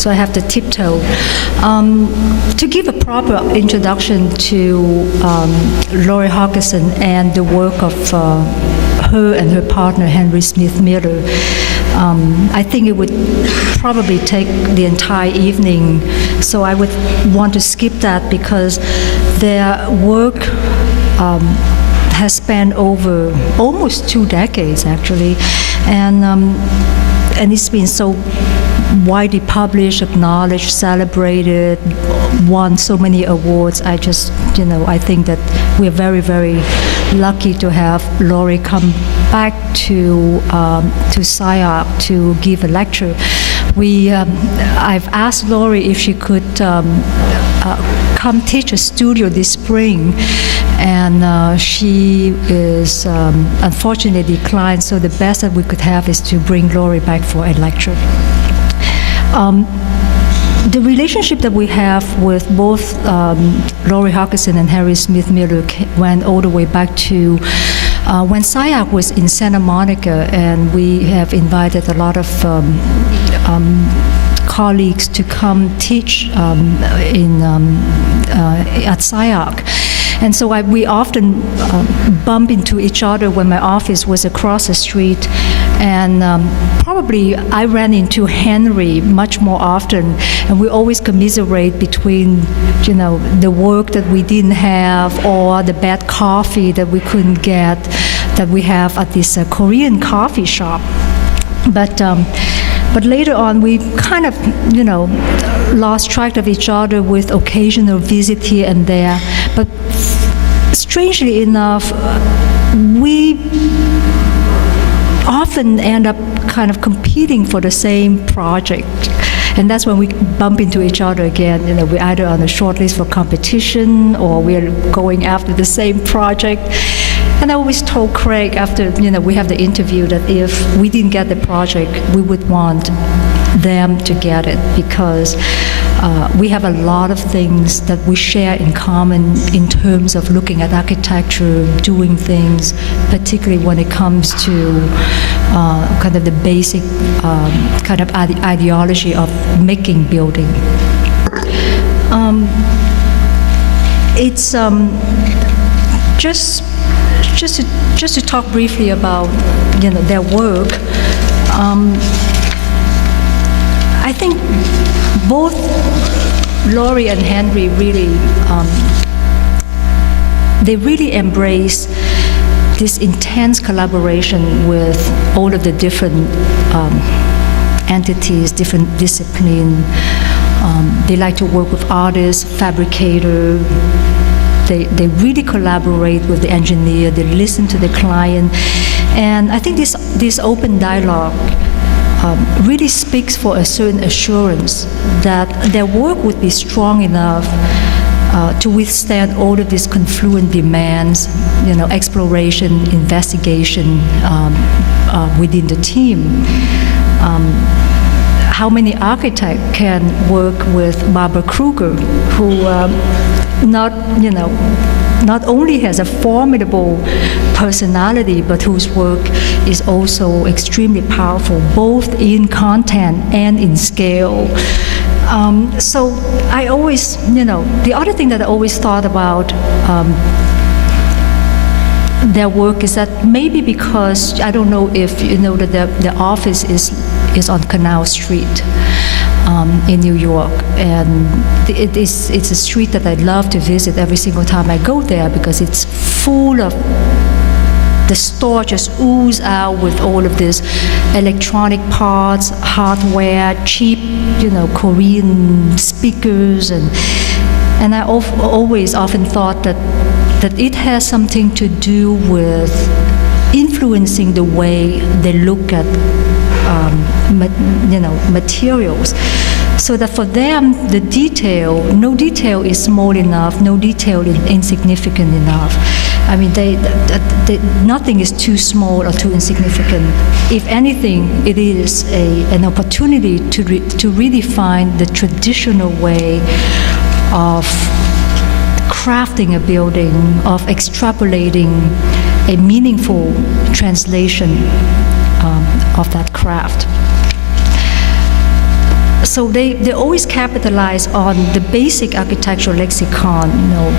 so I have to tiptoe. To give a proper introduction to Laurie Hawkinson and the work of her and her partner Henry Smith Miller, I think it would probably take the entire evening, so I would want to skip that because their work has spanned over almost 2 decades, actually, and it's been so widely published, acknowledged, celebrated, won so many awards. I just, I think that we're very, very lucky to have Laurie come back to SCI-Arc to give a lecture. I've asked Laurie if she could come teach a studio this spring, and she is unfortunately declined, so the best that we could have is to bring Laurie back for a lecture. The relationship that we have with both Laurie Hawkinson and Henry Smith Miller went all the way back to when SCI-Arc was in Santa Monica, and we have invited a lot of colleagues to come teach at SCI-Arc. And so we often bump into each other when my office was across the street. And probably I ran into Henry much more often, and we always commiserate between, the work that we didn't have or the bad coffee that we couldn't get that we have at this Korean coffee shop. But later on, we kind of, lost track of each other with occasional visit here and there. But strangely enough, we often end up kind of competing for the same project. And that's when we bump into each other again. We're either on a short list for competition or we're going after the same project. And I always told Craig after we have the interview that if we didn't get the project, we would want them to get it, because we have a lot of things that we share in common in terms of looking at architecture, doing things, particularly when it comes to kind of the basic kind of ideology of making building. It's just to talk briefly about their work. I think both Laurie and Henry they really embrace this intense collaboration with all of the different entities, different disciplines. They like to work with artists, fabricators. They really collaborate with the engineer. They listen to the client, and I think this open dialogue really speaks for a certain assurance that their work would be strong enough to withstand all of these confluent demands, exploration, investigation within the team. How many architects can work with Barbara Kruger, who not only has a formidable personality, but whose work is also extremely powerful, both in content and in scale. So I always, the other thing that I always thought about their work is that maybe because, I don't know if you know that their office is on Canal Street in New York, and it's a street that I love to visit every single time I go there, because it's full of, the store just oozes out with all of this electronic parts, hardware, cheap, Korean speakers, and I always often thought that it has something to do with influencing the way they look at materials. So that for them, the detail, no detail is small enough, no detail is insignificant enough. I mean, nothing is too small or too insignificant. If anything, it is an opportunity to redefine the traditional way of crafting a building, of extrapolating a meaningful translation of that craft. So they always capitalize on the basic architectural lexicon,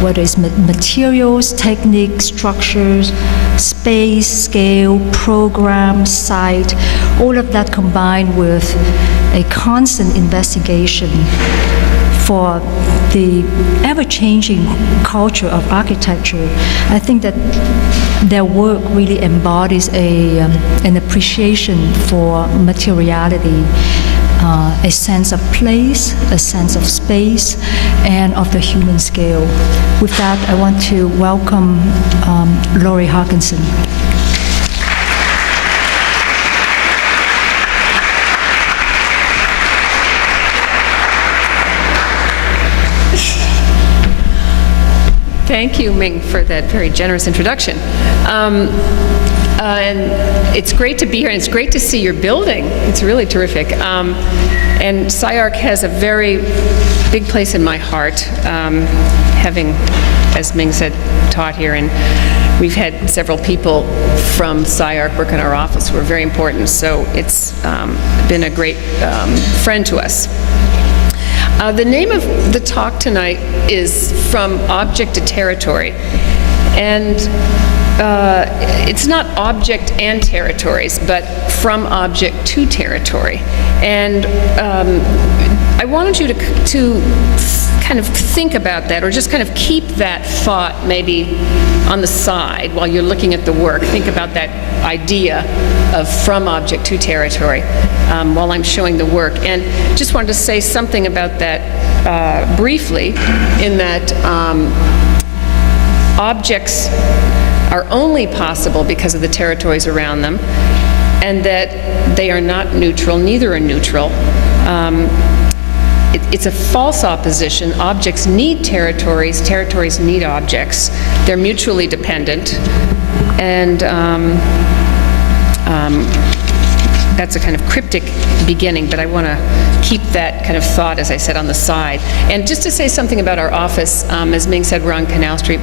whether it's materials, technique, structures, space, scale, program, site, all of that combined with a constant investigation for the ever-changing culture of architecture. I think that their work really embodies an appreciation for materiality, a sense of place, a sense of space, and of the human scale. With that, I want to welcome Laurie Hawkinson. Thank you, Ming, for that very generous introduction. And it's great to be here, and it's great to see your building. It's really terrific. And SCI-Arc has a very big place in my heart, having, as Ming said, taught here, and we've had several people from SCI-Arc work in our office who are very important, so it's been a great friend to us. The name of the talk tonight is From Object to Territory. And it's not object and territories, but from object to territory. And I wanted you to kind of think about that, or just kind of keep that thought maybe on the side while you're looking at the work. Think about that idea of from object to territory while I'm showing the work. And just wanted to say something about that briefly, in that objects are only possible because of the territories around them, and that they are not neutral, neither are neutral. It's a false opposition. Objects need territories, territories need objects. They're mutually dependent, and that's a kind of cryptic beginning, but I want to keep that kind of thought, as I said, on the side. And just to say something about our office, as Ming said, we're on Canal Street.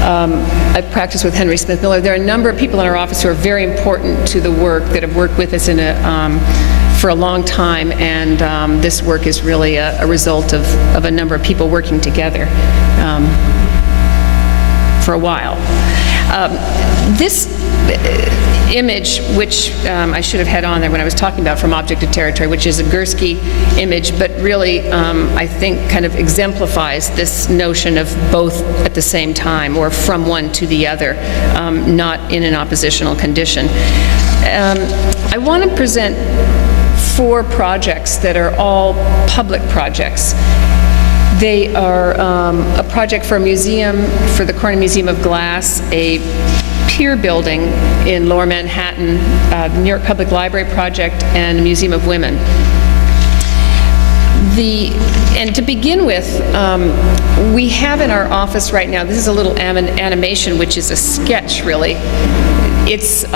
I've practiced with Henry Smith Miller. There are a number of people in our office who are very important to the work, that have worked with us for a long time, and this work is really a result of a number of people working together for a while. This image, which I should have had on there when I was talking about From Object to Territory, which is a Gursky image, but really I think kind of exemplifies this notion of both at the same time, or from one to the other, not in an oppositional condition. I want to present 4 projects that are all public projects. They are a project for a museum, for the Corning Museum of Glass, a Pier building in Lower Manhattan, New York Public Library project, and a Museum of Women. And to begin with, we have in our office right now, this is a little animation, which is a sketch, really. It's,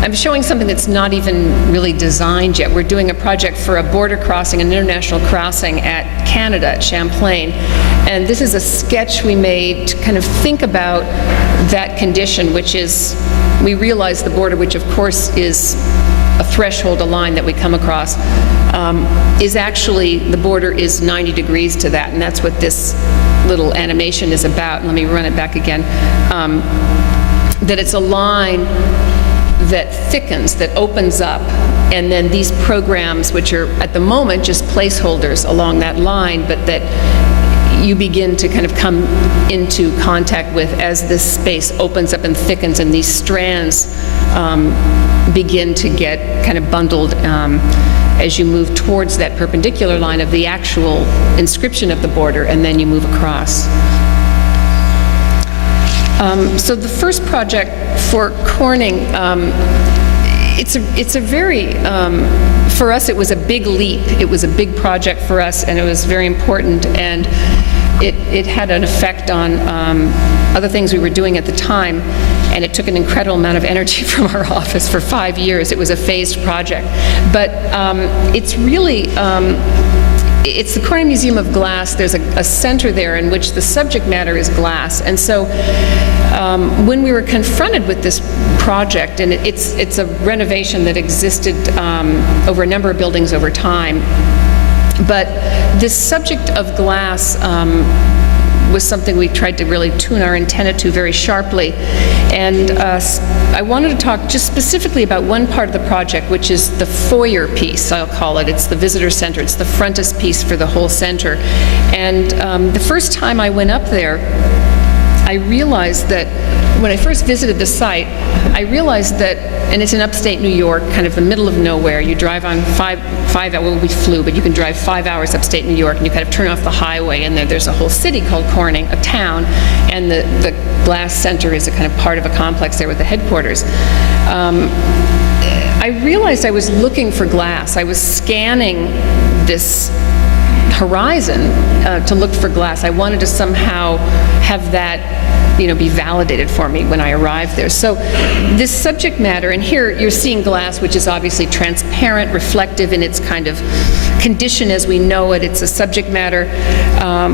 I'm showing something that's not even really designed yet. We're doing a project for a border crossing, an international crossing at Canada, at Champlain. And this is a sketch we made to kind of think about that condition, which is, we realize the border, which of course is a threshold, a line that we come across, is actually, the border is 90 degrees to that, and that's what this little animation is about. Let me run it back again. That it's a line that thickens, that opens up, and then these programs, which are at the moment just placeholders along that line, but that you begin to kind of come into contact with as this space opens up and thickens, and these strands begin to get kind of bundled as you move towards that perpendicular line of the actual inscription of the border, and then you move across. So the first project for Corning, it's a very, for us it was a big leap. It was a big project for us, and it was very important, and it had an effect on other things we were doing at the time, and it took an incredible amount of energy from our office for 5 years. It was a phased project, but it's really, it's the Corning Museum of Glass. There's a center there in which the subject matter is glass. And so when we were confronted with this project, and it's a renovation that existed over a number of buildings over time, but this subject of glass was something we tried to really tune our antenna to very sharply. And I wanted to talk just specifically about one part of the project, which is the foyer piece, I'll call it. It's the visitor center. It's the frontispiece for the whole center. And the first time I went up there, I realized that when I first visited the site, I realized that, and it's in upstate New York, kind of the middle of nowhere. You drive on five hours, well, we flew, but you can drive 5 hours upstate New York, and you kind of turn off the highway, and there's a whole city called Corning, a town, and the glass center is a kind of part of a complex there with the headquarters. I realized I was looking for glass. I was scanning this horizon to look for glass. I wanted to somehow have that be validated for me when I arrived there. So this subject matter, and here you're seeing glass, which is obviously transparent, reflective in its kind of condition as we know it. It's a subject matter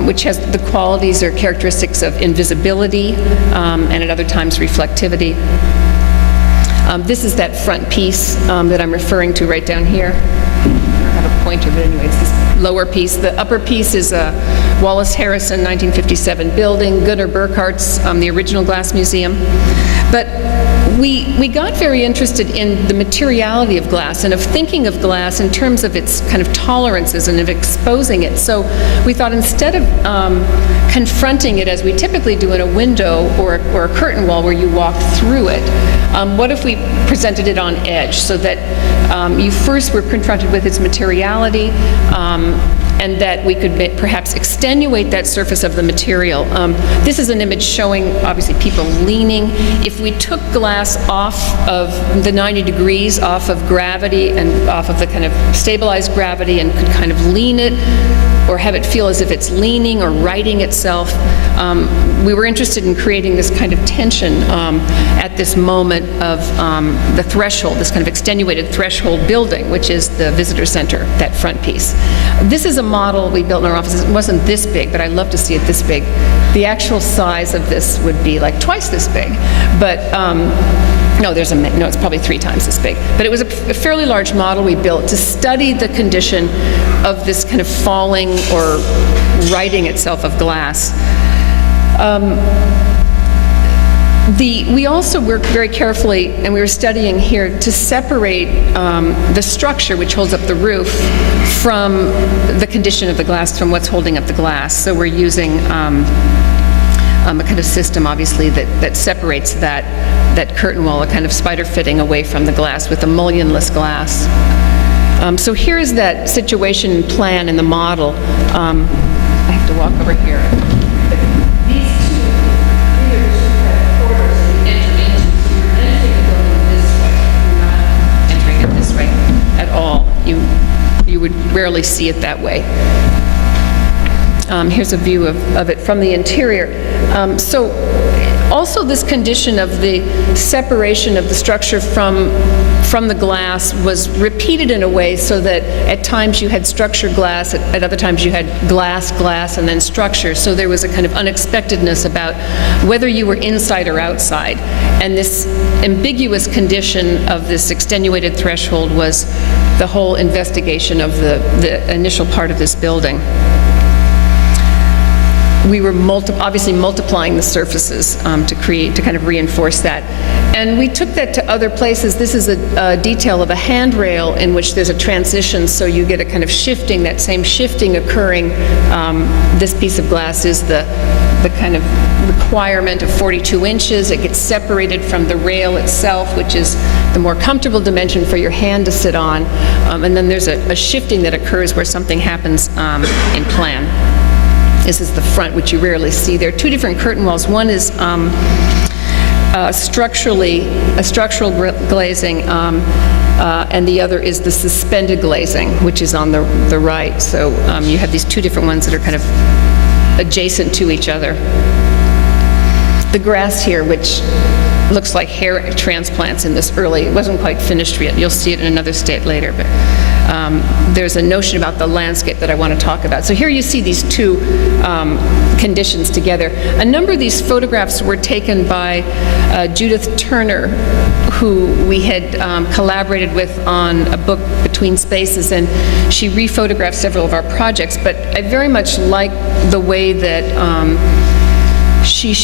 which has the qualities or characteristics of invisibility and at other times reflectivity. This is that front piece that I'm referring to right down here. I have a pointer, but anyway, it's this lower piece. The upper piece is a Wallace Harrison 1957 building, Gunnar Burkhart's, the original glass museum. But we got very interested in the materiality of glass and of thinking of glass in terms of its kind of tolerances and of exposing it. So we thought instead of confronting it as we typically do in a window or a curtain wall where you walk through it, what if we presented it on edge so that you first were confronted with its materiality and that we could perhaps extenuate that surface of the material. This is an image showing, obviously, people leaning. If we took glass off of the 90 degrees, off of gravity and off of the kind of stabilized gravity and could kind of lean it or have it feel as if it's leaning or righting itself, we were interested in creating this kind of tension at this moment of the threshold, this kind of extenuated threshold building, which is the visitor center, that front piece. This is a model we built in our office. It wasn't this big, but I'd love to see it this big. The actual size of this would be like twice this big, but no, it's probably 3 times this big. But it was a fairly large model we built to study the condition of this kind of falling or righting itself of glass. We also worked very carefully, and we were studying here, to separate the structure, which holds up the roof, from the condition of the glass, from what's holding up the glass. So we're using a kind of system, obviously, that separates that curtain wall, a kind of spider fitting away from the glass with a mullionless glass. So here's that situation plan in the model. I have to walk over here. These two corridors that you enter into, so you're entering the building this way. You're not entering it this way at all. You would rarely see it that way. Here's a view of it from the interior. So also this condition of the separation of the structure from the glass was repeated in a way so that at times you had structure glass, at other times you had glass, and then structure. So there was a kind of unexpectedness about whether you were inside or outside. And this ambiguous condition of this extenuated threshold was the whole investigation of the initial part of this building. We were obviously multiplying the surfaces to kind of reinforce that. And we took that to other places. This is a detail of a handrail in which there's a transition, so you get a kind of shifting, that same shifting occurring. This piece of glass is the kind of requirement of 42 inches. It gets separated from the rail itself, which is the more comfortable dimension for your hand to sit on. And then there's a shifting that occurs where something happens in plan. This is the front, which you rarely see. There are 2 different curtain walls. One is structural glazing, and the other is the suspended glazing, which is on the right. So you have these 2 different ones that are kind of adjacent to each other. The grass here, which looks like hair transplants in this early, it wasn't quite finished yet. You'll see it in another state later, but there's a notion about the landscape that I want to talk about. So here you see these two conditions together. A number of these photographs were taken by Judith Turner, who we had collaborated with on a book, Between Spaces, and she rephotographed several of our projects, but I very much like the way that she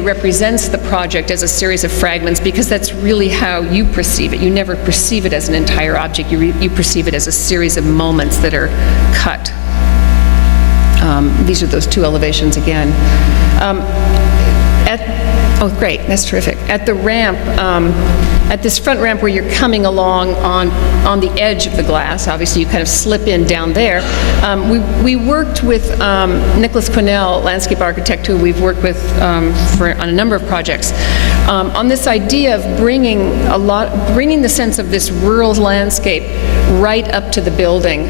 represents the project as a series of fragments, because that's really how you perceive it. You never perceive it as an entire object. You perceive it as a series of moments that are cut. These are those two elevations again. Oh, great, that's terrific. At the ramp, at this front ramp where you're coming along on the edge of the glass, obviously you kind of slip in down there, we worked with Nicholas Quinnell, landscape architect, who we've worked with on a number of projects, on this idea of bringing the sense of this rural landscape right up to the building,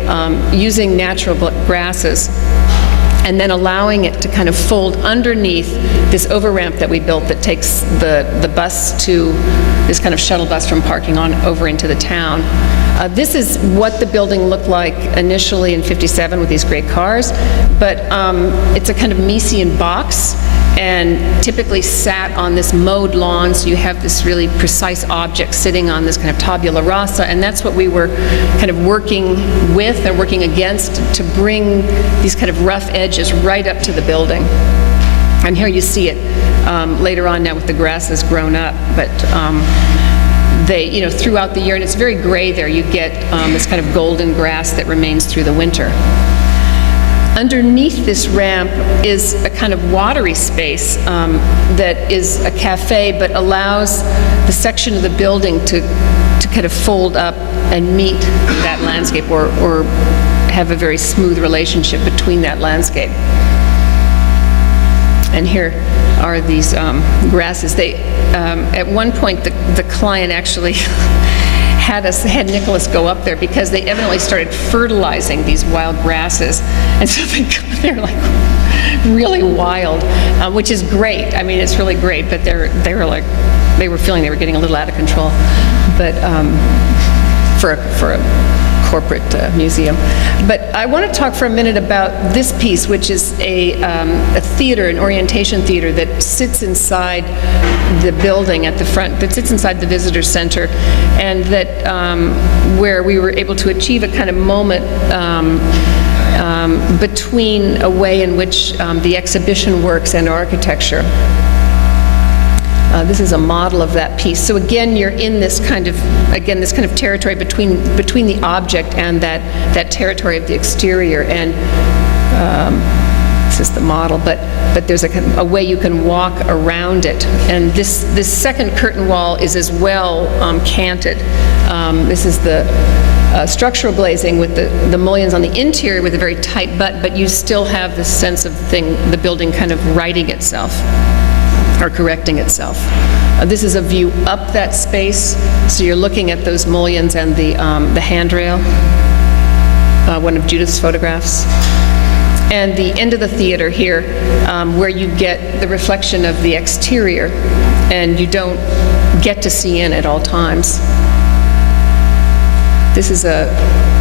using natural grasses, and then allowing it to kind of fold underneath this over-ramp that we built that takes the bus to this kind of shuttle bus from parking on over into the town. This is what the building looked like initially in '57 with these great cars, but it's a kind of Miesian box and typically sat on this mowed lawn, so you have this really precise object sitting on this kind of tabula rasa, and that's what we were kind of working with and working against, to bring these kind of rough edges right up to the building. And here you see it later on now with the grass has grown up, but they, throughout the year, and it's very gray there, you get this kind of golden grass that remains through the winter. Underneath this ramp is a kind of watery space that is a cafe, but allows the section of the building to kind of fold up and meet that landscape, or have a very smooth relationship between that landscape. And here are these grasses. They, at one point, the client actually had Nicholas go up there because they evidently started fertilizing these wild grasses, and so they're like really wild, which is great. I mean, it's really great, but they were feeling they were getting a little out of control, but for a corporate museum. But I want to talk for a minute about this piece, which is a theater, an orientation theater that sits inside the building at the front, that sits inside the visitor center, and that where we were able to achieve a kind of moment between a way in which the exhibition works and architecture. This is a model of that piece. So again, you're in this kind of territory between the object and that territory of the exterior. And this is the model, but there's a way you can walk around it. And this second curtain wall is as well canted. This is the structural glazing with the mullions on the interior with a very tight butt, but you still have this sense of the building kind of righting itself, or correcting itself. This is a view up that space, so you're looking at those mullions and the handrail, one of Judith's photographs. And the end of the theater here, where you get the reflection of the exterior, and you don't get to see in at all times. This is a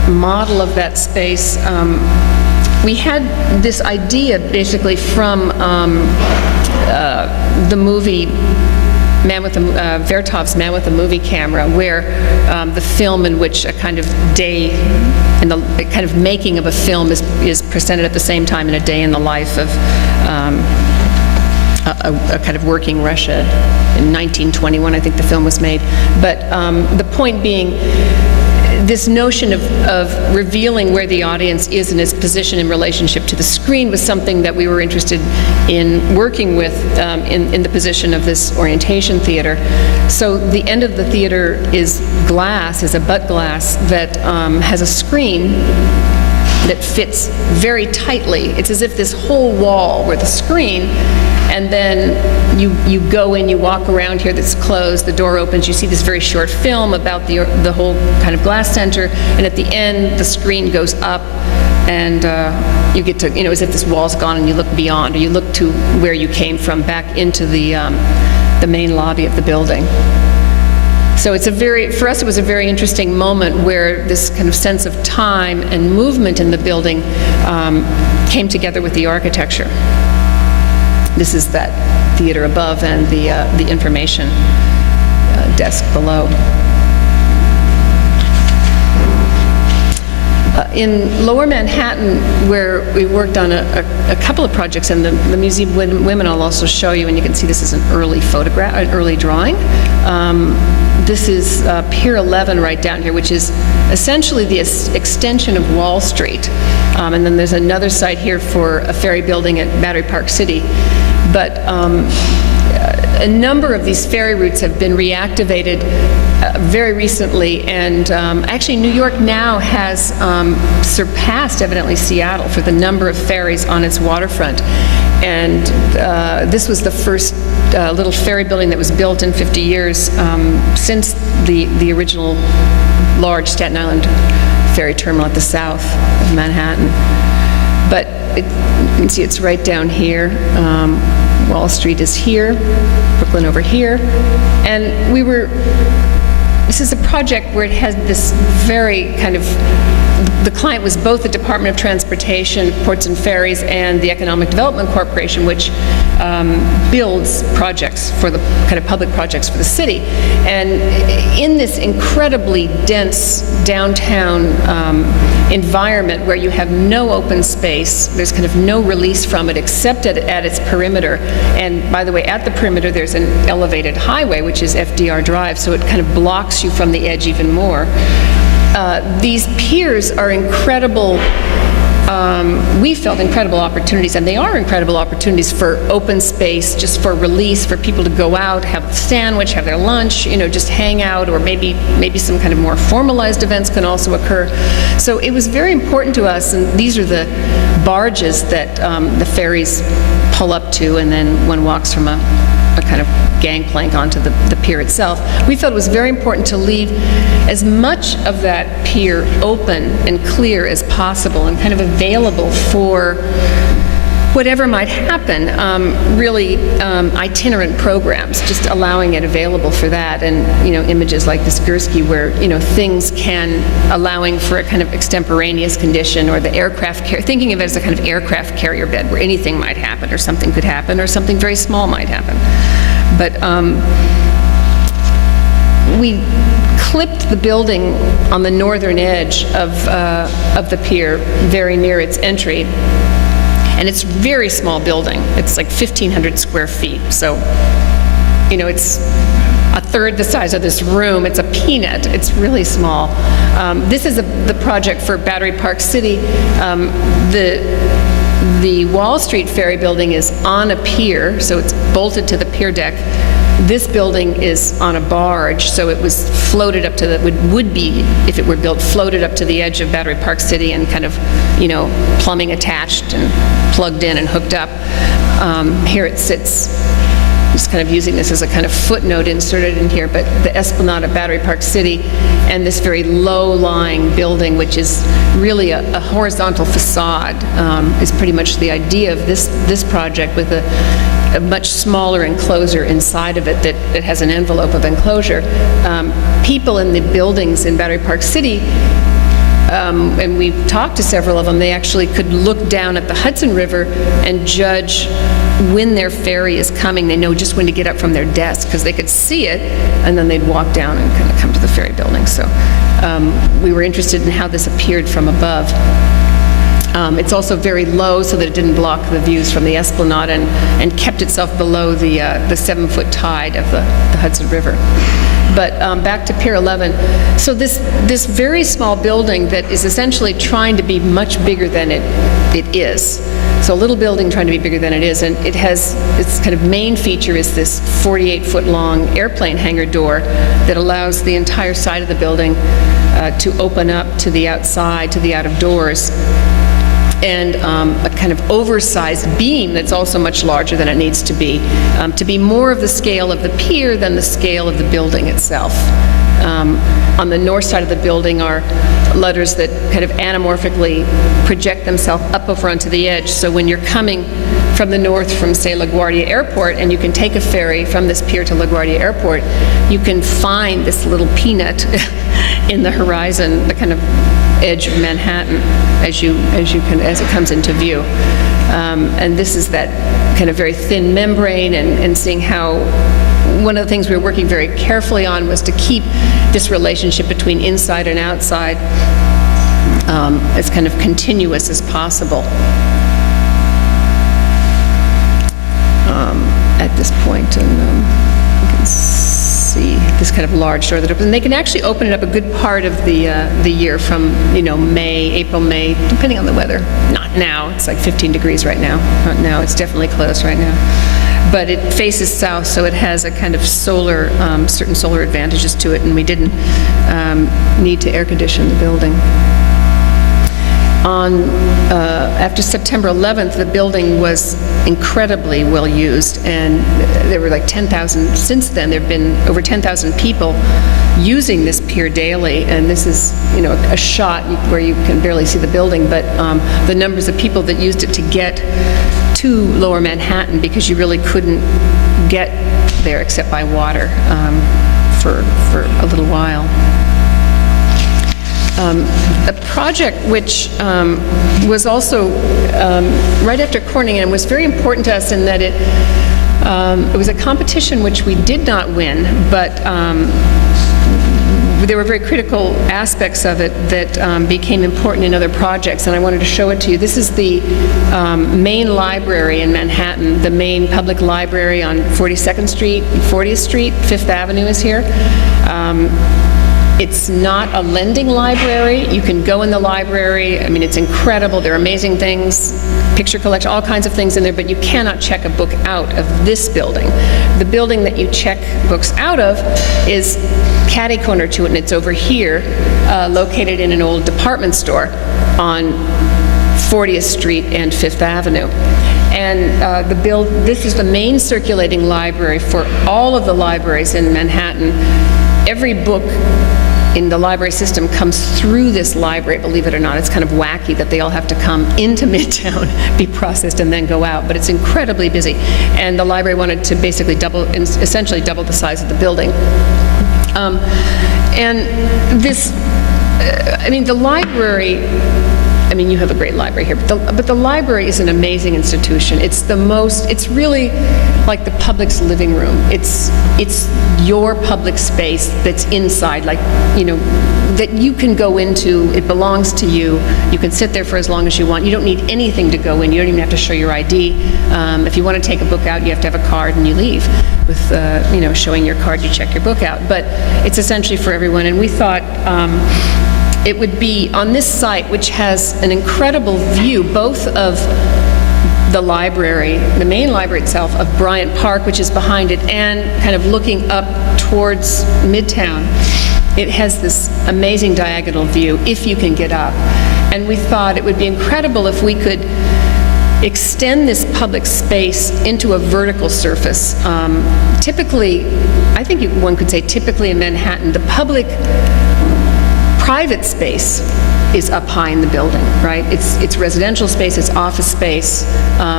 model of that space. We had this idea basically from the movie Vertov's Man with a Movie Camera, where the film in which a kind of day and the kind of making of a film is presented at the same time in a day in the life of a kind of working Russia. In 1921, I think the film was made. But the point being, this notion of revealing where the audience is in its position in relationship to the screen was something that we were interested in working with in the position of this orientation theater. So the end of the theater is a butt glass that has a screen that fits very tightly. It's as if this whole wall were the screen, and then you go in, you walk around here that's closed, the door opens, you see this very short film about the whole kind of glass center, and at the end the screen goes up, and you get to, as if this wall's gone, and you look beyond, or you look to where you came from, back into the the main lobby of the building. So for us, it was a very interesting moment where this kind of sense of time and movement in the building came together with the architecture. This is that theater above and the information desk below. In Lower Manhattan, where we worked on a couple of projects, and the Museum of Women I'll also show you, and you can see this is an early photograph, an early drawing. This is Pier 11 right down here, which is essentially the extension of Wall Street. And then there's another site here for a ferry building at Battery Park City. But a number of these ferry routes have been reactivated very recently, and actually New York now has surpassed, evidently, Seattle for the number of ferries on its waterfront. And this was the first little ferry building that was built in 50 years since the original large Staten Island ferry terminal at the south of Manhattan. But you can see it's right down here. Wall Street is here, Brooklyn over here. And this is a project where it has this very kind of, the client was both the Department of Transportation, Ports and Ferries, and the Economic Development Corporation, which builds projects for the kind of public projects for the city. And in this incredibly dense downtown environment where you have no open space, there's kind of no release from it except at its perimeter. And by the way, at the perimeter there's an elevated highway, which is FDR Drive, so it kind of blocks you from the edge even more. These piers are incredible, we felt incredible opportunities, and they are incredible opportunities for open space, just for release, for people to go out, have a sandwich, have their lunch, just hang out, or maybe some kind of more formalized events can also occur. So it was very important to us, and these are the barges that the ferries pull up to, and then one walks from a kind of gangplank onto the pier itself. We felt it was very important to leave as much of that pier open and clear as possible and kind of available for whatever might happen, really itinerant programs, just allowing it available for that. And images like this Gursky where things allowing for a kind of extemporaneous condition, or the aircraft thinking of it as a kind of aircraft carrier bed where anything might happen, or something could happen, or something very small might happen. But we clipped the building on the northern edge of the pier, very near its entry. And it's a very small building. It's like 1,500 square feet. So, it's a third the size of this room. It's a peanut. It's really small. This is the project for Battery Park City. The Wall Street ferry building is on a pier, so it's bolted to the pier deck. This building is on a barge, so it was floated up to would be, if it were built, floated up to the edge of Battery Park City and kind of, plumbing attached and plugged in and hooked up. Here it sits, just kind of using this as a kind of footnote inserted in here, but the Esplanade at Battery Park City and this very low-lying building, which is really a horizontal facade, is pretty much the idea of this project, with a much smaller enclosure inside of it that has an envelope of enclosure. People in the buildings in Battery Park City, and we've talked to several of them, they actually could look down at the Hudson River and judge when their ferry is coming. They know just when to get up from their desk because they could see it, and then they'd walk down and kind of come to the ferry building. So we were interested in how this appeared from above. It's also very low so that it didn't block the views from the Esplanade and kept itself below the 7-foot tide of the Hudson River. But back to Pier 11. So this very small building that is essentially trying to be much bigger than it is. So a little building trying to be bigger than it is, and it has, its kind of main feature is this 48-foot long airplane hangar door that allows the entire side of the building to open up to the outside, to the out of doors. And a kind of oversized beam that's also much larger than it needs to be more of the scale of the pier than the scale of the building itself. On the north side of the building are letters that kind of anamorphically project themselves up over onto the edge. So when you're coming from the north from, say, LaGuardia Airport, and you can take a ferry from this pier to LaGuardia Airport, you can find this little peanut in the horizon, the kind of edge of Manhattan as it comes into view. And this is that kind of very thin membrane, and seeing how one of the things we were working very carefully on was to keep this relationship between inside and outside as kind of continuous as possible. At this point, and you can see this kind of large door that opens. And they can actually open it up a good part of the year from, April, May, depending on the weather. Not now, it's like 15 degrees right now. Not now, it's definitely closed right now. But it faces south, so it has a kind of certain solar advantages to it, and we didn't need to air condition the building. After September 11th, the building was incredibly well used, and there were like 10,000, since then there have been over 10,000 people using this pier daily, and this is, a shot where you can barely see the building, but the numbers of people that used it to get to Lower Manhattan, because you really couldn't get there except by water for a little while. A project which was also right after Corning, and was very important to us in that it was a competition which we did not win, but there were very critical aspects of it that became important in other projects, and I wanted to show it to you. This is the main library in Manhattan, the main public library on 42nd Street, 40th Street, Fifth Avenue is here. It's not a lending library. You can go in the library. I mean, it's incredible. There are amazing things, picture collection, all kinds of things in there, but you cannot check a book out of this building. The building that you check books out of is catty-corner to it, and it's over here, located in an old department store on 40th Street and Fifth Avenue. And this is the main circulating library for all of the libraries in Manhattan. Every book in the library system comes through this library, believe it or not. It's kind of wacky that they all have to come into Midtown, be processed, and then go out, but it's incredibly busy. And the library wanted to basically essentially double the size of the building. And this, the library, you have a great library here, but the library is an amazing institution. It's really like the public's living room. It's your public space that's inside, that you can go into. It belongs to you. You can sit there for as long as you want. You don't need anything to go in. You don't even have to show your ID. If you want to take a book out, you have to have a card and you leave. With, showing your card, you check your book out. But it's essentially for everyone, and we thought, it would be on this site, which has an incredible view, both of the library, the main library itself, of Bryant Park, which is behind it, and kind of looking up towards Midtown. It has this amazing diagonal view, if you can get up. And we thought it would be incredible if we could extend this public space into a vertical surface. Typically, I think one could say typically in Manhattan, the public private space is up high in the building, right? It's residential space, it's office space,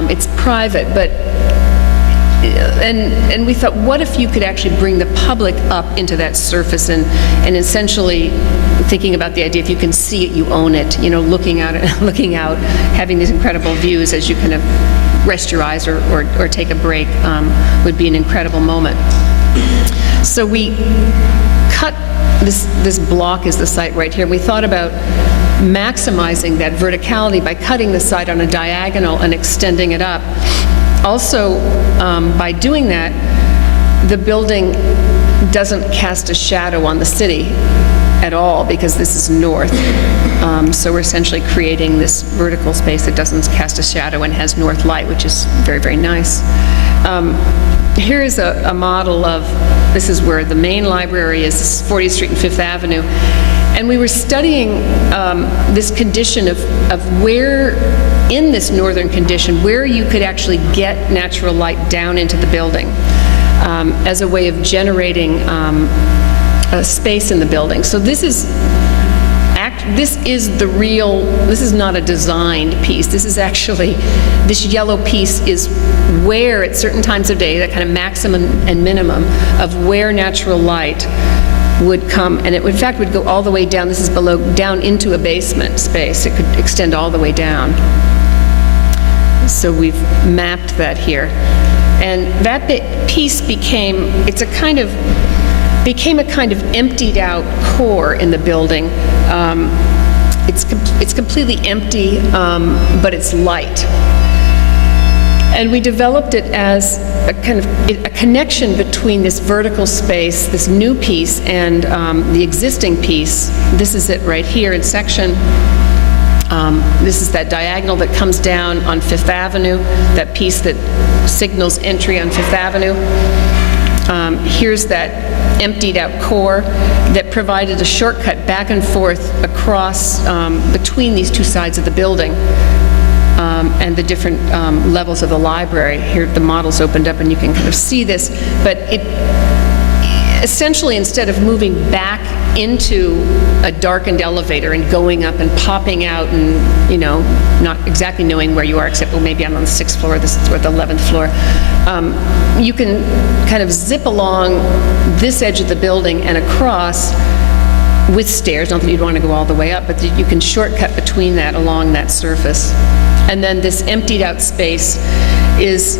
it's private, but and we thought, what if you could actually bring the public up into that surface, and essentially thinking about the idea, if you can see it, you own it, looking out, having these incredible views as you kind of rest your eyes or take a break would be an incredible moment. So we cut this block is the site right here. We thought about maximizing that verticality by cutting the site on a diagonal and extending it up. Also, by doing that, the building doesn't cast a shadow on the city at all, because this is north. So we're essentially creating this vertical space that doesn't cast a shadow and has north light, which is very, very nice. Here is a model of, this is where the main library is, 40th Street and Fifth Avenue. And we were studying this condition of where, in this northern condition, where you could actually get natural light down into the building as a way of generating space in the building. So this is not a designed piece. This is actually, this yellow piece is where at certain times of day, that kind of maximum and minimum of where natural light would come, and it in fact would go all the way down. This is below, down into a basement space. It could extend all the way down. So we've mapped that here. And that piece became a kind of emptied out core in the building. It's completely empty, but it's light. And we developed it as a kind of a connection between this vertical space, this new piece, and the existing piece. This is it right here in section. This is that diagonal that comes down on Fifth Avenue, that piece that signals entry on Fifth Avenue. Here's that emptied out core that provided a shortcut back and forth across between these two sides of the building and the different levels of the library. Here the model's opened up and you can kind of see this, but it essentially, instead of moving back into a darkened elevator and going up and popping out and, you know, not exactly knowing where you are, except, well, maybe I'm on the 6th floor or the 11th floor, you can kind of zip along this edge of the building and across with stairs. Not that you'd want to go all the way up, but you can shortcut between that along that surface. And then this emptied out space is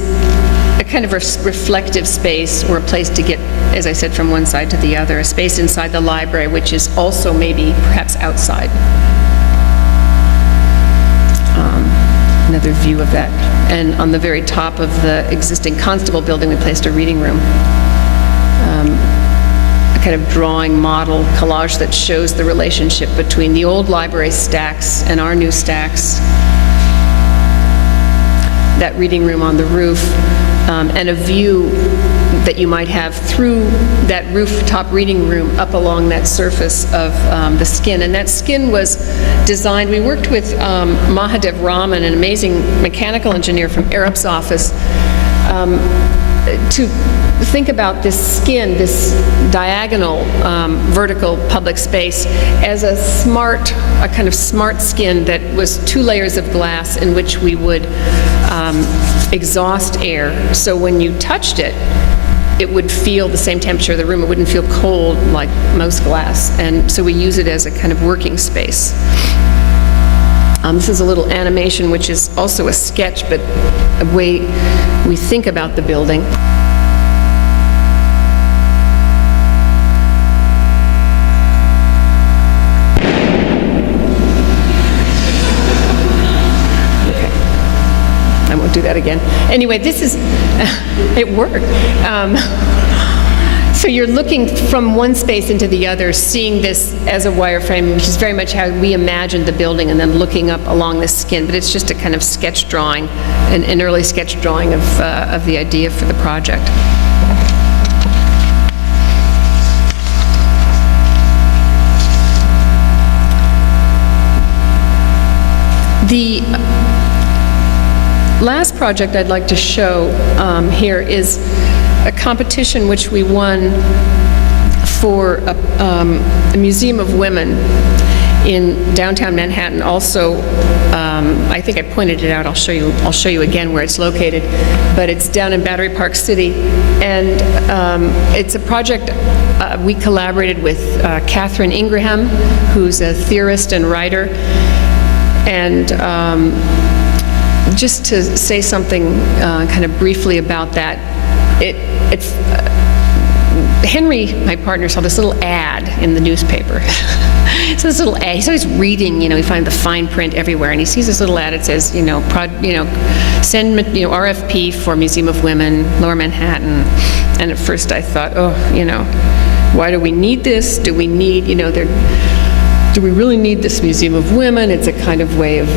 a kind of a reflective space, or a place to get, as I said, from one side to the other, a space inside the library, which is also maybe perhaps outside. Another view of that. And on the very top of the existing Constable building, we placed a reading room. A kind of drawing model collage that shows the relationship between the old library stacks and our new stacks. That reading room on the roof, and a view that you might have through that rooftop reading room up along that surface of the skin. And that skin was designed, we worked with Mahadev Raman, an amazing mechanical engineer from Arup's office, to think about this skin, this diagonal vertical public space, as a kind of smart skin that was 2 layers of glass in which we would exhaust air. So when you touched it, it would feel the same temperature of the room. It wouldn't feel cold like most glass. And so we use it as a kind of working space. This is a little animation, which is also a sketch, but a way we think about the building. Do that again. Anyway, this is, it worked. So you're looking from one space into the other, seeing this as a wireframe, which is very much how we imagined the building, and then looking up along the skin. But it's just a kind of sketch drawing, an early sketch drawing of the idea for the project. The last project I'd like to show here is a competition which we won for a Museum of Women in downtown Manhattan. Also, I think I pointed it out. I'll show you again where it's located, but it's down in Battery Park City, and it's a project we collaborated with Catherine Ingraham, who's a theorist and writer, and just to say something kind of briefly about that, Henry, my partner, saw this little ad in the newspaper. So this little ad, he's always reading, you find the fine print everywhere, and he sees this little ad. It says, send, RFP for Museum of Women, Lower Manhattan. And at first I thought, why do we need this? Do we need, do we really need this Museum of Women? It's a kind of way of,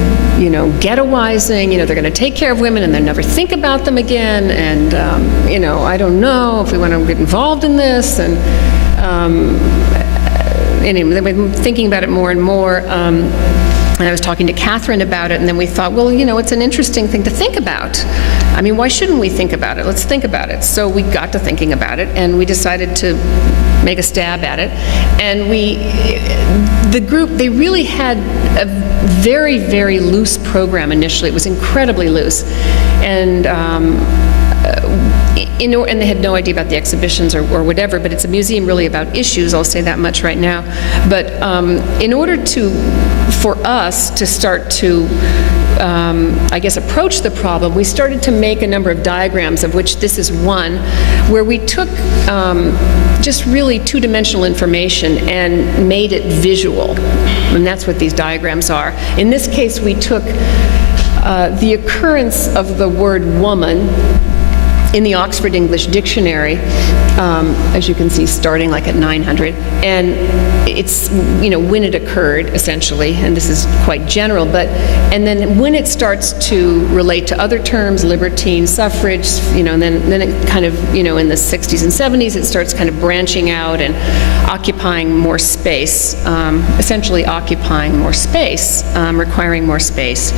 ghettoizing. They're going to take care of women and then never think about them again. And, I don't know if we want to get involved in this. And anyway, we've been thinking about it more and more. And I was talking to Catherine about it, and then we thought, well, it's an interesting thing to think about. I mean, why shouldn't we think about it? Let's think about it. So we got to thinking about it, and we decided to make a stab at it. And the group, they really had a very, very loose program initially. It was incredibly loose. And and they had no idea about the exhibitions or whatever, but it's a museum really about issues, I'll say that much right now. But in order for us to start to, I guess, approach the problem, we started to make a number of diagrams, of which this is one, where we took just really two-dimensional information and made it visual. And that's what these diagrams are. In this case, we took the occurrence of the word woman in the Oxford English Dictionary, as you can see, starting like at 900, and it's, when it occurred, essentially, and this is quite general, and then when it starts to relate to other terms, libertine, suffrage, and then it kind of, in the 60s and 70s, it starts kind of branching out and occupying more space, essentially occupying more space, requiring more space,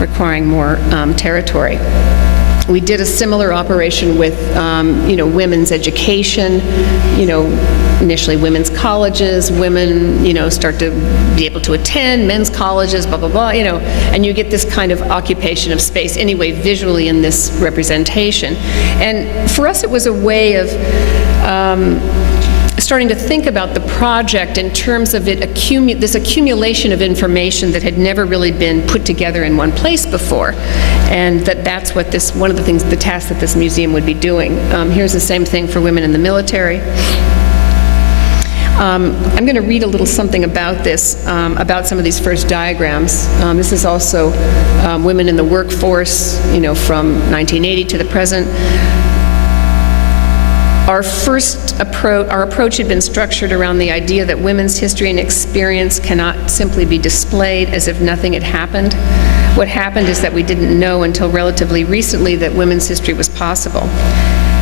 requiring more territory. We did a similar operation with, women's education, initially women's colleges, women, start to be able to attend men's colleges, blah, blah, blah, and you get this kind of occupation of space anyway, visually in this representation. And for us, it was a way of starting to think about the project in terms of this accumulation of information that had never really been put together in one place before, and that's what one of the tasks that this museum would be doing. Here's the same thing for women in the military. I'm going to read a little something about this, about some of these first diagrams. This is also women in the workforce, from 1980 to the present. Our approach had been structured around the idea that women's history and experience cannot simply be displayed as if nothing had happened. What happened is that we didn't know until relatively recently that women's history was possible.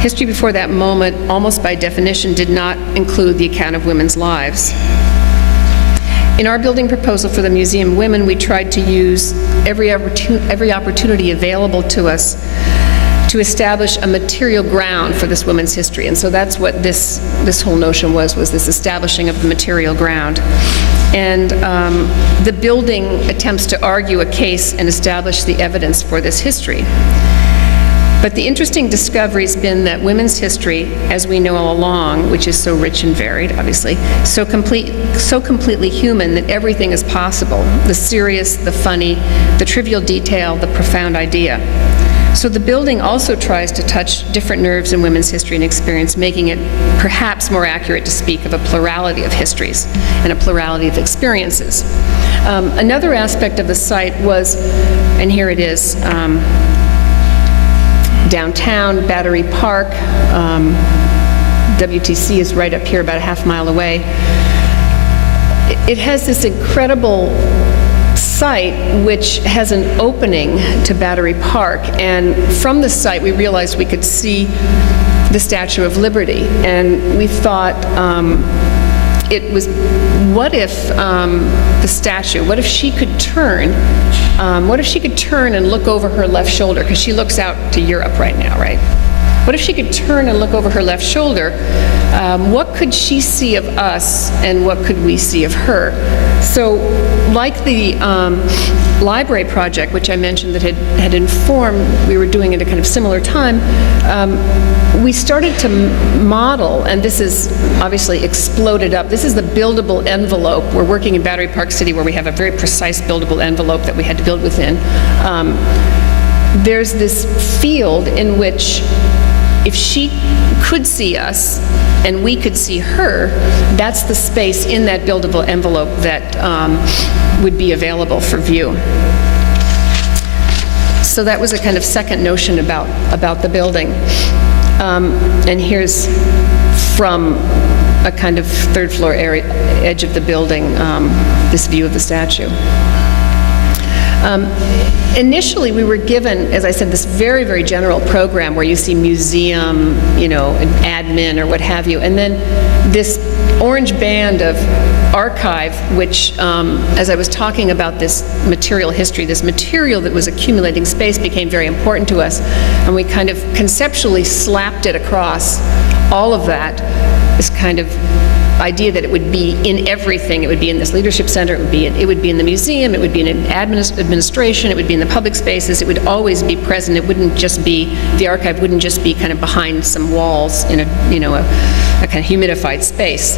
History before that moment, almost by definition, did not include the account of women's lives. In our building proposal for the Museum of Women, we tried to use every opportunity available to us to establish a material ground for this women's history. And so that's what this whole notion was this establishing of the material ground. And the building attempts to argue a case and establish the evidence for this history. But the interesting discovery has been that women's history, as we know all along, which is so rich and varied, obviously, so completely human that everything is possible: the serious, the funny, the trivial detail, the profound idea. So the building also tries to touch different nerves in women's history and experience, making it perhaps more accurate to speak of a plurality of histories and a plurality of experiences. Another aspect of the site was, and here it is, downtown, Battery Park. WTC is right up here, about a half mile away. It has this incredible site which has an opening to Battery Park, and from the site we realized we could see the Statue of Liberty, and we thought what if the statue, what if she could turn and look over her left shoulder, because she looks out to Europe right now, right? What if she could turn and look over her left shoulder? What could she see of us, and what could we see of her? So, like the library project, which I mentioned that had informed, we were doing at a kind of similar time, we started to model, and this is obviously exploded up. This is the buildable envelope. We're working in Battery Park City, where we have a very precise buildable envelope that we had to build within. There's this field in which, if she could see us and we could see her, that's the space in that buildable envelope that would be available for view. So that was a kind of second notion about the building. And here's from a kind of third floor area, edge of the building, this view of the statue. Initially, we were given, as I said, this very, very general program where you see museum, and admin or what have you, and then this orange band of archive, which, as I was talking about this material history, this material that was accumulating space became very important to us, and we kind of conceptually slapped it across all of that this kind of idea that it would be in everything. It would be in this leadership center, it would be in the museum, it would be in administration, it would be in the public spaces, it would always be present. It wouldn't just be, the archive wouldn't just be kind of behind some walls in a kind of humidified space.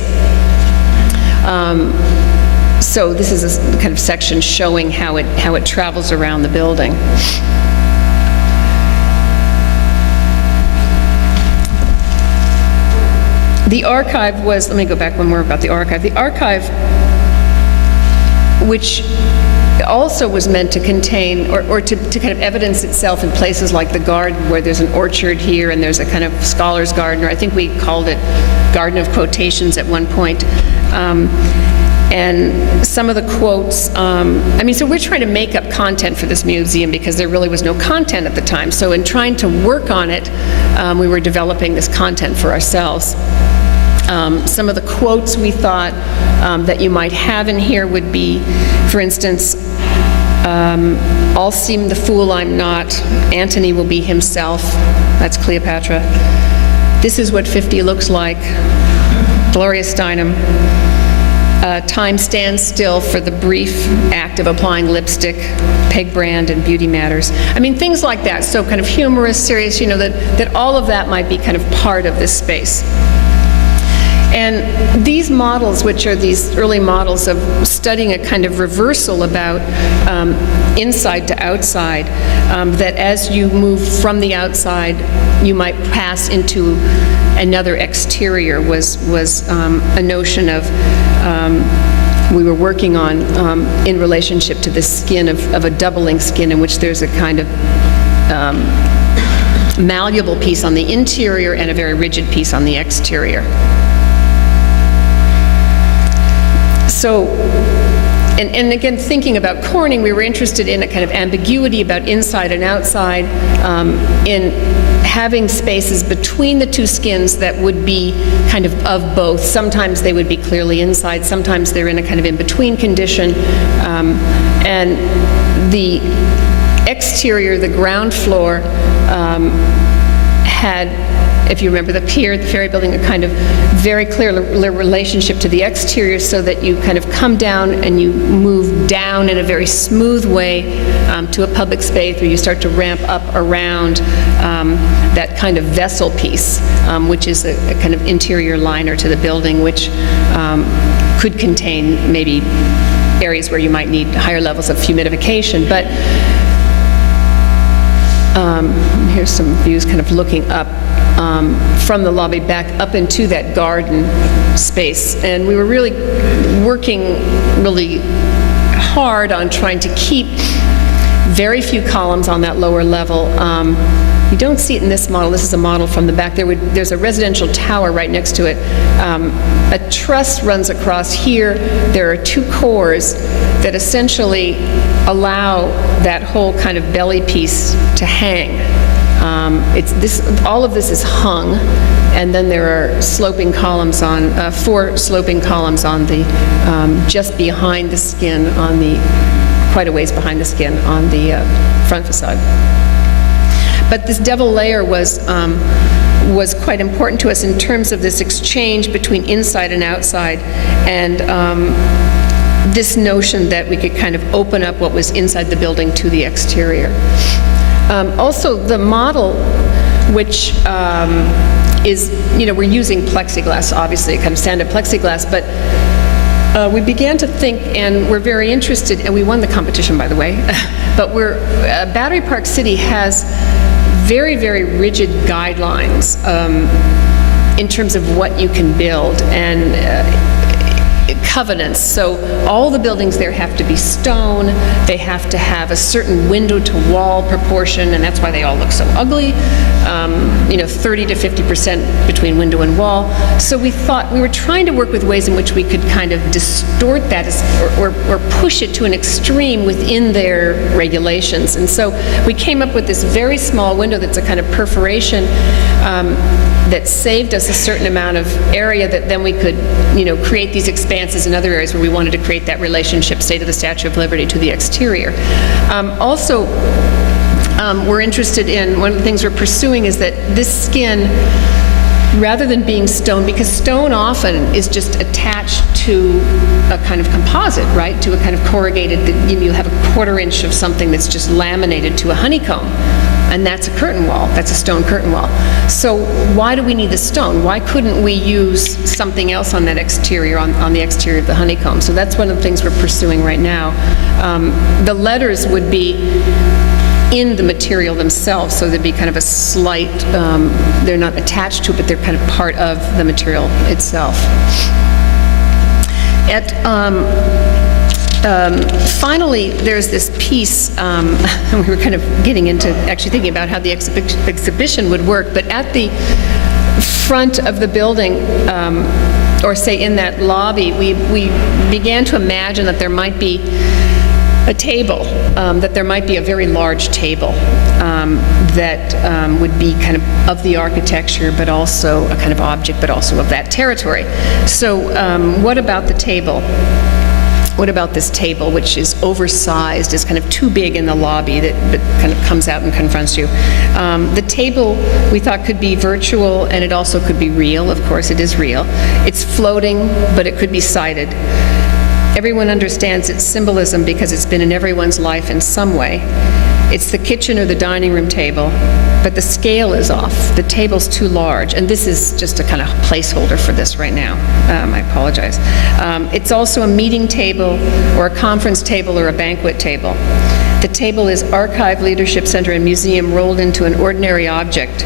So this is a kind of section showing how it travels around the building. The archive was, let me go back one more about the archive. The archive, which also was meant to contain, or to kind of evidence itself in places like the garden, where there's an orchard here and there's a kind of scholar's garden, or I think we called it Garden of Quotations at one point. And some of the quotes, so we're trying to make up content for this museum because there really was no content at the time. So in trying to work on it, we were developing this content for ourselves. Some of the quotes we thought that you might have in here would be, for instance, "All seem the fool I'm not, Antony will be himself," that's Cleopatra. "This is what 50 looks like," Gloria Steinem. "Time stands still for the brief act of applying lipstick," Peg Brand and Beauty Matters. I mean, things like that. So kind of humorous, serious, that all of that might be kind of part of this space. And these models, which are these early models of studying a kind of reversal about inside to outside, that as you move from the outside, you might pass into another exterior, was a notion of we were working on in relationship to this skin of a doubling skin, in which there's a kind of malleable piece on the interior and a very rigid piece on the exterior. So, and again, thinking about Corning, we were interested in a kind of ambiguity about inside and outside, in having spaces between the two skins that would be kind of both. Sometimes they would be clearly inside, sometimes they're in a kind of in-between condition. And the exterior, the ground floor, had, if you remember the Pier, the ferry building, a kind of very clear relationship to the exterior, so that you kind of come down and you move down in a very smooth way to a public space where you start to ramp up around that kind of vessel piece, which is a kind of interior liner to the building, which could contain maybe areas where you might need higher levels of humidification. But here's some views kind of looking up from the lobby back up into that garden space. And we were really working really hard on trying to keep very few columns on that lower level. You don't see it in this model. This is a model from the back. There's a residential tower right next to it. A truss runs across here. There are two cores that essentially allow that whole kind of belly piece to hang. All of this is hung, and then there are sloping columns on, 4 sloping columns on the, just behind the skin on the, quite a ways behind the skin on the front facade. But this devil layer was quite important to us in terms of this exchange between inside and outside, and this notion that we could kind of open up what was inside the building to the exterior. Also, the model, which is, we're using plexiglass, obviously, kind of stand-up plexiglass, but we began to think, and we're very interested, and we won the competition, by the way, but Battery Park City has very, very rigid guidelines in terms of what you can build, and covenants. So all the buildings there have to be stone, they have to have a certain window to wall proportion, and that's why they all look so ugly, 30 to 50% between window and wall. So we thought, we were trying to work with ways in which we could kind of distort that or push it to an extreme within their regulations. And so we came up with this very small window that's a kind of perforation that saved us a certain amount of area, that then we could, create these expanses in other areas where we wanted to create that relationship, say, to the Statue of Liberty, to the exterior. Also, we're interested in, one of the things we're pursuing is that this skin rather than being stone, because stone often is just attached to a kind of composite, right? To a kind of corrugated, you have a quarter inch of something that's just laminated to a honeycomb. And that's a curtain wall. That's a stone curtain wall. So why do we need the stone? Why couldn't we use something else on that exterior, on the exterior of the honeycomb? So that's one of the things we're pursuing right now. The letters would be in the material themselves, so there'd be kind of a slight, they're not attached to it, but they're kind of part of the material itself. Finally, there's this piece, we were kind of getting into actually thinking about how the exhibition would work, but at the front of the building, or say in that lobby, we began to imagine that there might be a table, that there might be a very large table that would be kind of the architecture, but also a kind of object, but also of that territory. So what about the table? What about this table, which is oversized, is kind of too big in the lobby, that kind of comes out and confronts you? The table, we thought, could be virtual, and it also could be real. Of course, it is real. It's floating, but it could be sighted. Everyone understands its symbolism because it's been in everyone's life in some way. It's the kitchen or the dining room table, but the scale is off. The table's too large, and this is just a kind of placeholder for this right now. I apologize. It's also a meeting table or a conference table or a banquet table. The table is archive, leadership center, and museum rolled into an ordinary object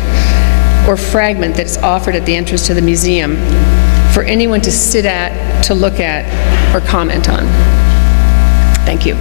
or fragment that's offered at the entrance to the museum for anyone to sit at, to look at, or comment on. Thank you.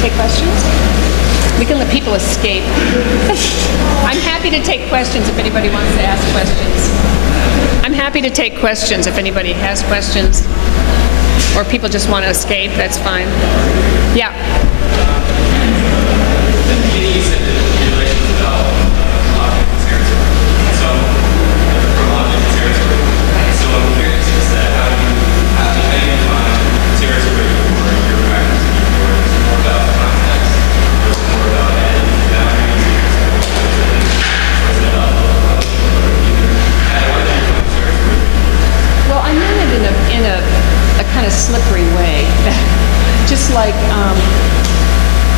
Take questions? We can let people escape. I'm happy to take questions if anybody wants to ask questions. I'm happy to take questions if anybody has questions, or people just want to escape, that's fine. Yeah. Kind of slippery way, just like,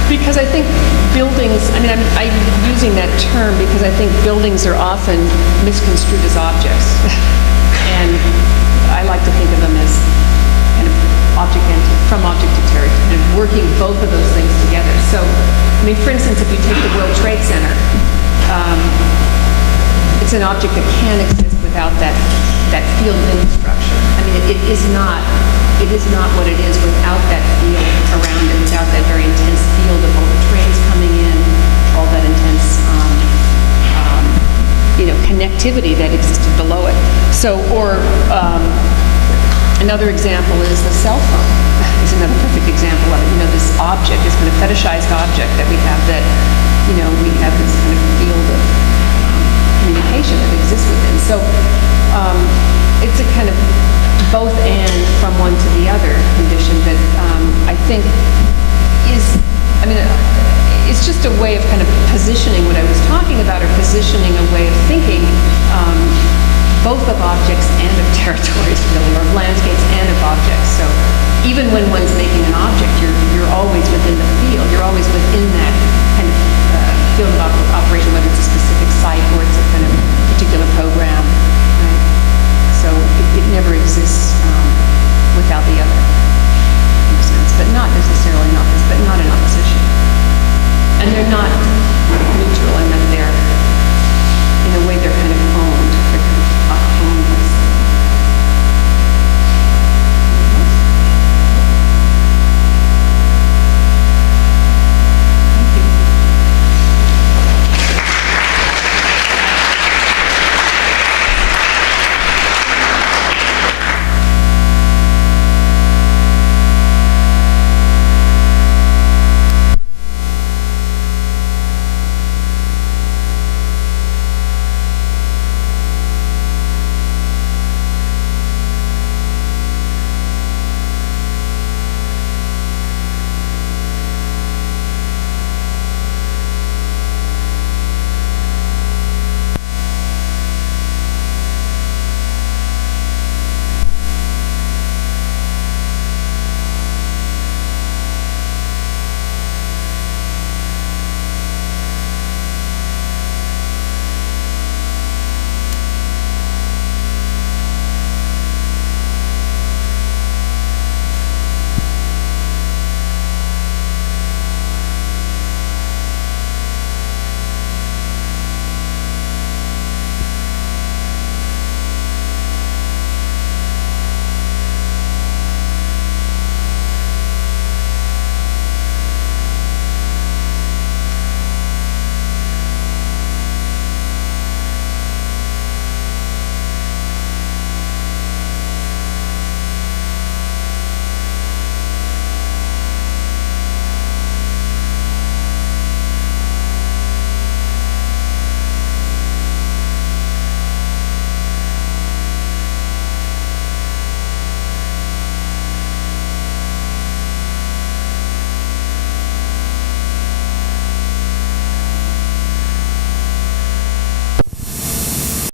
because I think buildings, I mean, I'm using that term because I think buildings are often misconstrued as objects, and I like to think of them as kind of from object to territory, and working both of those things together. So, I mean, for instance, if you take the World Trade Center, it's an object that can't exist without that field of infrastructure. I mean, it is not what it is without that field around it, without that very intense field of all the trains coming in, all that intense, connectivity that existed below it. So, or another example is the cell phone. Is another perfect example of it. This object, this kind of fetishized object that we have, that we have this kind of field of communication that exists within. So it's a kind of both and from one to the other condition that I think it's just a way of kind of positioning what I was talking about, or positioning a way of thinking both of objects and of territories, really, or of landscapes and of objects. So even when one's making an object, you're always within the field. You're always within that kind of field of operation, whether it's a specific site or it's a kind of particular program. Right? So it never exists without the other, in a sense, but not necessarily but not in opposition. And they're not